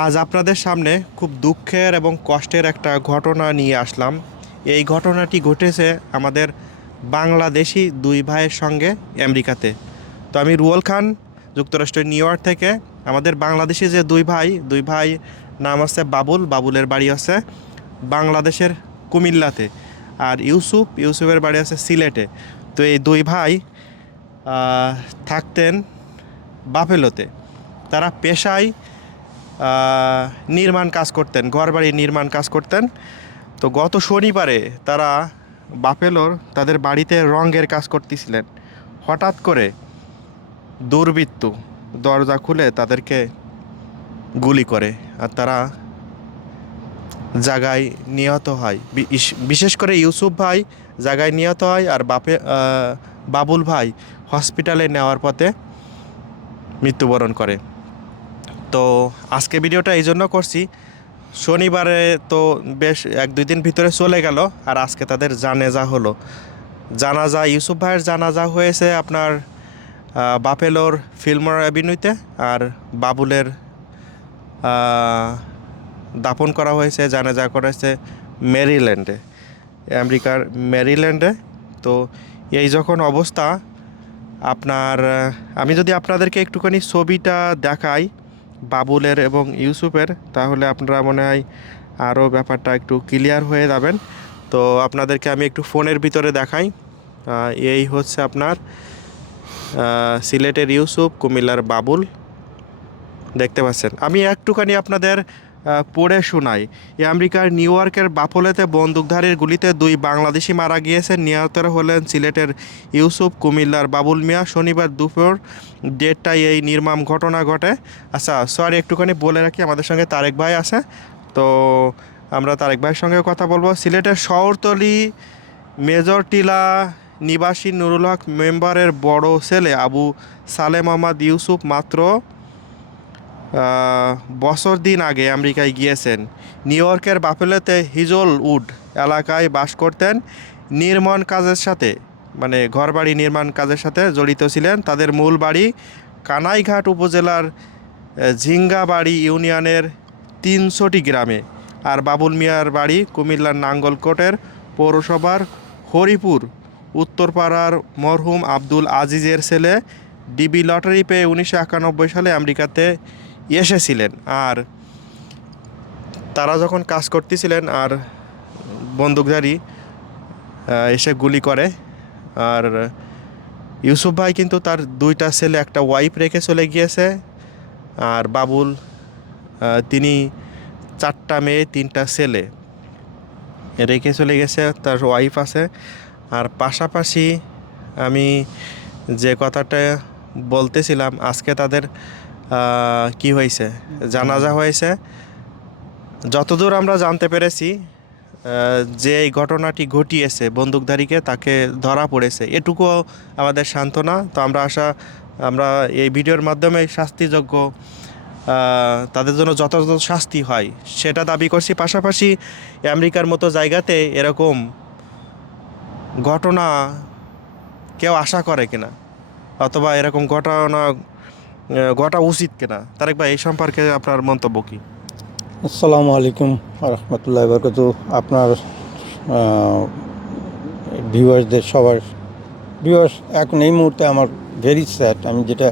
আজ আপনাদের সামনে খুব দুঃখের এবং কষ্টের একটা ঘটনা নিয়ে আসলাম। এই ঘটনাটি ঘটেছে আমাদের বাংলাদেশি দুই ভাইয়ের সঙ্গে আমেরিকাতে। তো আমি রুয়েল খান, যুক্তরাষ্ট্রের নিউ ইয়র্ক থেকে। আমাদের বাংলাদেশি যে দুই ভাই দুই ভাই নাম আছে বাবুল, বাবুলের বাড়ি আছে বাংলাদেশের কুমিল্লাতে। আর ইউসুফ, ইউসুফের বাড়ি আছে সিলেটে। তো এই দুই ভাই থাকতেন বাফেলোতে। তারা পেশায় নির্মাণ কাজ করতেন ঘরবাড়ি নির্মাণ কাজ করতেন। তো গত শনিবারে তারা বাফেলোর তাদের বাড়িতে রঙের কাজ করতেছিলেন। হঠাৎ করে দুর্বৃত্ত দরজা খুলে তাদেরকে গুলি করে আর তারা জায়গায় নিহত হয়। বিশেষ করে ইউসুফ ভাই জায়গায় নিহত হয় আর বাপে বাবুল ভাই হসপিটালে নেওয়ার পথে মৃত্যুবরণ করে। তো আজকে ভিডিওটা এই জন্য করছি। শনিবারে তো বেশ এক দুই দিন ভিতরে চলে গেল আর আজকে তাদের জানেজা হলো। জানাজা, ইউসুফ ভাইয়ের জানাজা হয়েছে আপনার বাফেলোর ফিল্মর অ্যাভিনিউতে আর বাবুলের দাপন করা হয়েছে, জানাজা করা হয়েছে মেরিল্যান্ডে, আমেরিকার মেরিল্যান্ডে। তো এই যখন অবস্থা, আপনার, আমি যদি আপনাদেরকে একটুখানি ছবিটা দেখাই বাবুলের এবং ইউসুফের, তাহলে আপনারা মনে হয় আরও ব্যাপারটা একটু ক্লিয়ার হয়ে যাবেন। তো আপনাদেরকে আমি একটু ফোনের ভিতরে দেখাই। এই হচ্ছে আপনার সিলেটের ইউসুফ, কুমিল্লার বাবুল। দেখতে পাচ্ছেন। আমি একটুখানি আপনাদের পড়ে শোনাই এই আমেরিকার নিউ ইয়র্কের বাফলেতে বন্দুকধারীর গুলিতে দুই বাংলাদেশি মারা গিয়েছেন। নিহতরা হলেন সিলেটের ইউসুফ কুমিল্লার বাবুল মিয়া। শনিবার দুপুর ডেটটায় এই নির্মম ঘটনা ঘটে। আচ্ছা সরি একটুখানি বলে রাখি, আমাদের সঙ্গে তারেক ভাই আছে। তো আমরা তারেক ভাইয়ের সঙ্গে কথা বলব। সিলেটের শহরতলি মেজর টিলা নিবাসী নুরুল হক মেম্বারের বড় ছেলে আবু সালে মোহাম্মদ ইউসুফ মাত্র বছর দিন আগে আমেরিকায় গিয়েছেন। নিউ ইয়র্কের বাফেলোতে হিজল উড এলাকায় বাস করতেন। নির্মাণ কাজের সাথে মানে ঘরবাড়ি নির্মাণ কাজের সাথে জড়িত ছিলেন। তাদের মূল বাড়ি কানাইঘাট উপজেলার ঝিঙ্গাবাড়ি ইউনিয়নের তিনশোটি গ্রামে। আর বাবুল মিয়ার বাড়ি কুমিল্লার নাঙ্গলকোটের পৌরসভার হরিপুর, উত্তরপাড়ার মরহুম আব্দুল আজিজের ছেলে ডিবি লটারি পেয়ে উনিশশো একানব্বই সালে আমেরিকাতে এসেছিলেন। আর তারা যখন কাজ করতেছিলেন, আর বন্দুকধারী এসে গুলি করে, আর ইউসুফ ভাই কিন্তু তার দুইটা ছেলে, একটা ওয়াইফ রেখে চলে গিয়েছে, আর বাবুল তিনি চারটা মেয়ে, তিনটা ছেলে রেখে চলে গেছে, তার ওয়াইফ আছে। আর পাশাপাশি আমি যে কথাটা বলতেছিলাম, আজকে তাদের কি হয়েছে? জানাজা হয়েছে। যতদূর আমরা জানতে পেরেছি যে এই ঘটনাটি ঘটিয়েছে বন্দুকধারীকে তাকে ধরা পড়েছে, এটুকুও আমাদের সান্ত্বনা। তো আমরা আশা, আমরা এই ভিডিওর মাধ্যমে শাস্তিযোগ্য তাদের জন্য যথাযথ শাস্তি হয়, সেটা দাবি করছি। পাশাপাশি আমেরিকার মতো জায়গাতে এরকম ঘটনা কেউ আশা করে কিনা, অথবা এরকম ঘটনা ঘটা উচিত কিনা? তারেক ভাই এই সম্পর্কে আপনার মন্তব্য কি? আসসালামু আলাইকুম রহমতুল্লাহ বরকত আপনার ভিউয়ার্সদের সবার ভিউয়ার্স এখন এই মুহূর্তে আমার ভেরি স্যাড আমি যেটা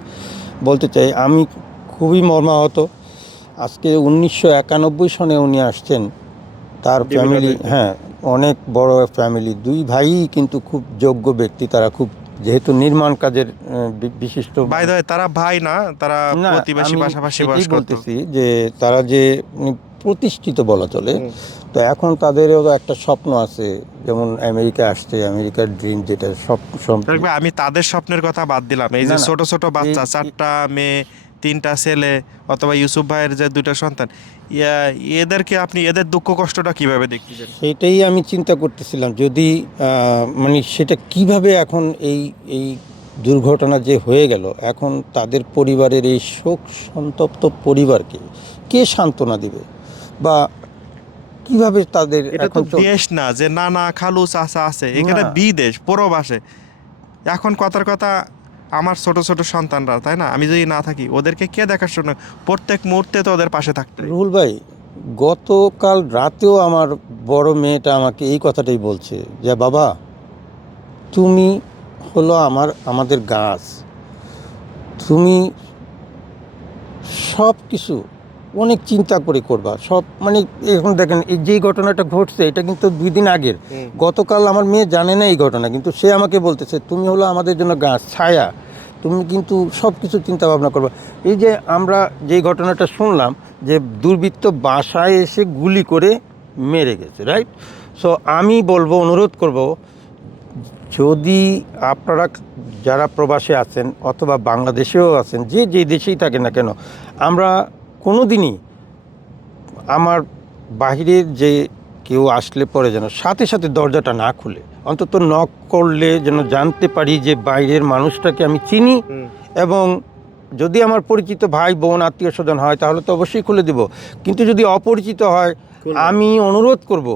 বলতে চাই আমি খুবই মর্মাহত। আজকে উনিশশো একানব্বই সনে উনি আসছেন। তার ফ্যামিলি হ্যাঁ অনেক বড় ফ্যামিলি দুই ভাইই কিন্তু খুব যোগ্য ব্যক্তি তারা খুব যেহেতু নির্মাণ কাজের বিশিষ্ট বাই তারা ভাই না তারা প্রতিবেশী পাশাপাশি বাস করতেছি বলতেছি যে তারা যে প্রতিষ্ঠিত বলা চলে তো এখন তাদেরও একটা স্বপ্ন আছে যেমন আমেরিকা আসছে আমেরিকার ড্রিম যেটা সব সব- তারেক ভাই আমি তাদের স্বপ্নের কথা বাদ দিলাম। এই যে ছোট ছোট বাচ্চা চারটা মেয়ে তিনটা ছেলে অথবা ইউসুফ ভাইয়ের যে দুটো সন্তান ইয়া এদেরকে আপনি এদের দুঃখ কষ্টটা কীভাবে দেখতেছেন? সেটাই আমি চিন্তা করতেছিলাম যদি মানে সেটা কীভাবে এখন এই এই দুর্ঘটনা যে হয়ে গেল এখন তাদের পরিবারের এই শোক সন্তপ্ত পরিবারকে কে সান্ত্বনা দিবে? বা কীভাবে তাদের এখন দেশ না যে নানা খালু চাচা আছে এখানে। বিদেশ প্রবাসে এখন কথার কথা আমার ছোট ছোট সন্তানরা, তাই না? আমি যদি না থাকি, ওদেরকে কে দেখাশোনা প্রত্যেক মুহূর্তে তো ওদের পাশে থাকতে। রুহুল ভাই, গতকাল রাতেও আমার বড় মেয়েটা আমাকে এই কথাটাই বলছে যে, বাবা, তুমি হলো আমার, আমাদের গাছ। তুমি সব কিছু অনেক চিন্তা করে করবা। সব মানে এখন দেখেন এই যেই ঘটনাটা ঘটছে এটা কিন্তু দুই দিন আগের। গতকাল আমার মেয়ে জানে না এই ঘটনা কিন্তু সে আমাকে বলতেছে তুমি হলো আমাদের জন্য গাছ ছায়া। তুমি কিন্তু সব কিছু চিন্তা ভাবনা করবা। এই যে আমরা যেই ঘটনাটা শুনলাম যে দুর্বৃত্ত বাসায় এসে গুলি করে মেরে গেছে রাইট সো আমি বলব অনুরোধ করব যদি আপনারা যারা প্রবাসে আছেন অথবা বাংলাদেশেও আছেন যে যে দেশেই থাকেন না কেন আমরা কোনো দিনই আমার বাহিরের যে কেউ আসলে পরে যেন সাথে সাথে দরজাটা না খুলে। অন্তত নক করলে যেন জানতে পারি যে বাইরের মানুষটাকে আমি চিনি এবং যদি আমার পরিচিত ভাই বোন আত্মীয় স্বজন হয় তাহলে তো অবশ্যই খুলে দিব। কিন্তু যদি অপরিচিত হয় আমি অনুরোধ করব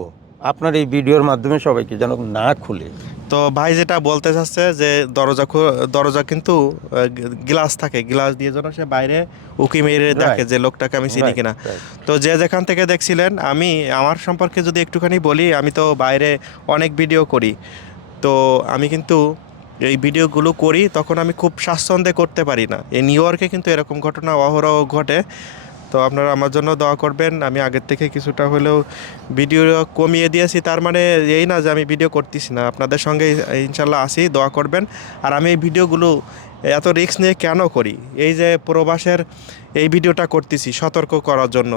আপনার এই ভিডিওর মাধ্যমে সবাইকে যেন না খুলে। তো ভাই যেটা বলতে চাচ্ছে যে দরজা দরজা কিন্তু গ্লাস থাকে গ্লাস দিয়ে যেন সে বাইরে উকি মেরে দেখে যে লোকটাকে আমি চিনি কিনা। তো যে যেখান থেকে দেখছিলেন আমি আমার সম্পর্কে যদি একটুখানি বলি আমি তো বাইরে অনেক ভিডিও করি। তো আমি কিন্তু এই ভিডিওগুলো করি তখন আমি খুব স্বাচ্ছন্দ্যে করতে পারি না। এই নিউ ইয়র্কে কিন্তু এরকম ঘটনা অহরহ ঘটে। তো আপনারা আমার জন্য দোয়া করবেন। আমি আগের থেকে কিছুটা হলেও ভিডিও কমিয়ে দিয়েছি। তার মানে এই না যে আমি ভিডিও করতেছি না। আপনাদের সঙ্গে ইনশাল্লাহ আসি দোয়া করবেন। আর আমি এই ভিডিওগুলো এত রিস্ক নিয়ে কেন করি? এই যে প্রবাসের এই ভিডিওটা করতেছি সতর্ক করার জন্য।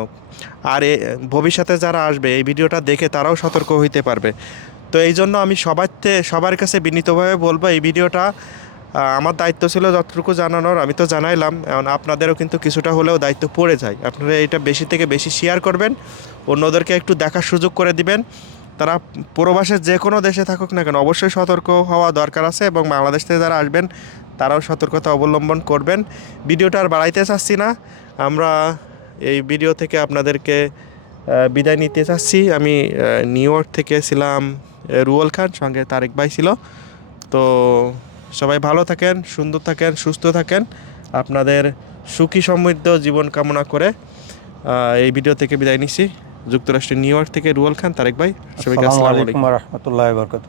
আর এ, ভবিষ্যতে যারা আসবে এই ভিডিওটা দেখে তারাও সতর্ক হইতে পারবে। তো এই জন্য আমি সবার সবার কাছে বিনীতভাবে বলব এই ভিডিওটা আমার দায়িত্ব ছিল যতটুকু জানানোর, আমি তো জানাইলাম। এখন আপনাদেরও কিন্তু কিছুটা হলেও দায়িত্ব পড়ে যায়। আপনারা এটা বেশি থেকে বেশি শেয়ার করবেন, অন্যদেরকে একটু দেখার সুযোগ করে দিবেন। তারা প্রবাসের যে কোনো দেশে থাকুক না কেন, অবশ্যই সতর্ক হওয়া দরকার আছে এবং বাংলাদেশ থেকে যারা আসবেন, তারাও সতর্কতা অবলম্বন করবেন। ভিডিওটা আর বাড়াইতে চাচ্ছি না। আমরা এই ভিডিও থেকে আপনাদেরকে বিদায় নিতে চাচ্ছি। আমি নিউ ইয়র্ক থেকে ছিলাম রুয়েল খান, সঙ্গে তারেক ভাই ছিল। তো সবাই ভালো থাকেন সুন্দর থাকেন সুস্থ থাকেন। আপনাদের সুখী সমৃদ্ধ জীবন কামনা করে আহ, এই ভিডিও থেকে বিদায় নিচ্ছি। যুক্তরাষ্ট্রের নিউ ইয়র্ক থেকে রুয়াল খান তারেক ভাই সবাইকে আসসালামু আলাইকুম ওয়া রাহমাতুল্লাহি ওয়া বরকত